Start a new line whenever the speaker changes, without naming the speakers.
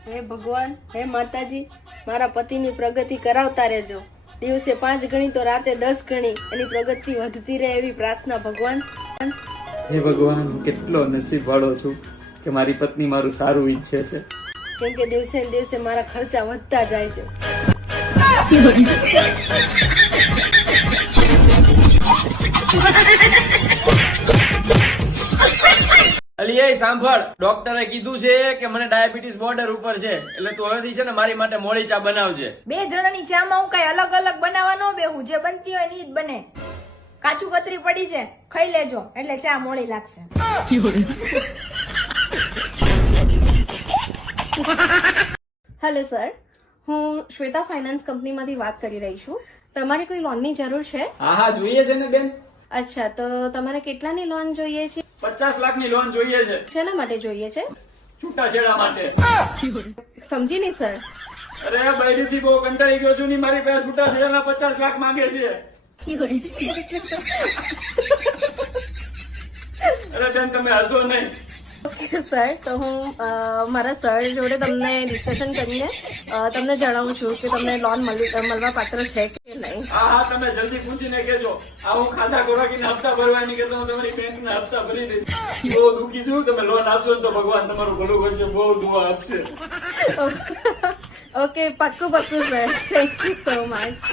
હે ભગવાન, હે માતાજી, મારા પતિની પ્રગતિ કરાવતા રહેજો. દિવસે 5 ગણી તો રાતે 10 ગણી એની પ્રગતિ વધતી રહે એવી પ્રાર્થના ભગવાન.
હે ભગવાન, હું કેટલો નસીબ વાળો છું કે મારી પત્ની મારું સારું ઈચ્છે છે.
કેમ કે દિવસે ને દિવસે મારા ખર્ચા વધતા જાય છે.
અલી એ સાંભળ, ડોક્ટરે કીધું છે કે મને ડાયાબિટીસ બોર્ડર ઉપર છે, એટલે તું હવેથી છે ને મારી માટે મોળી ચા બનાવજે.
2 જણાની ચામાં હું કઈ અલગ અલગ બનાવવા ન બેહું, જે બનતી હોય ની જ બને. કાચું કતરી પડી છે, ખાઈ લેજો એટલે ચા મોળી લાગશે.
હેલો સર, હું શ્વેતા ફાઇનાન્સ કંપનીમાંથી વાત કરી રહી છું. તમારે કોઈ લોનની જરૂર છે?
હા હા જોઈએ છે ને બેન,
અચ્છા, તો તમારે કેટલાની લોન જોઈએ છે?
50 લાખની લોન જોઈએ છે,
શેના માટે જોઈએ છે?
છૂટાછેડા માટે.
સમજી નહીં સર.
અરે બૈરીથી બહુ કંટાળી ગયો છું, ની મારી પાસે છૂટાછેડાના 50 લાખ માંગે છે. અરે બેન તમે હસો નહીં.
સર, તો હું મારા સર જોડે તમને ડિસ્કશન કરીને તમને જણાવું છું કે તમને લોન મળવા પાત્ર છે કે નહીં.
હા હા તમે જલ્દી પૂછીને કેજો. આ હું ખાધા ખોરાકીને હપ્તા ભરવા નીકળતો હું તમારી બેંકના હપ્તા ભરી દઈશ. બહુ દુઃખી છું, તમે લોન આપશો ને તો ભગવાન તમારું ભલું કરશે, બહુ દુઆ આપશે.
ઓકે, પાક્કું sir. Thank you so much.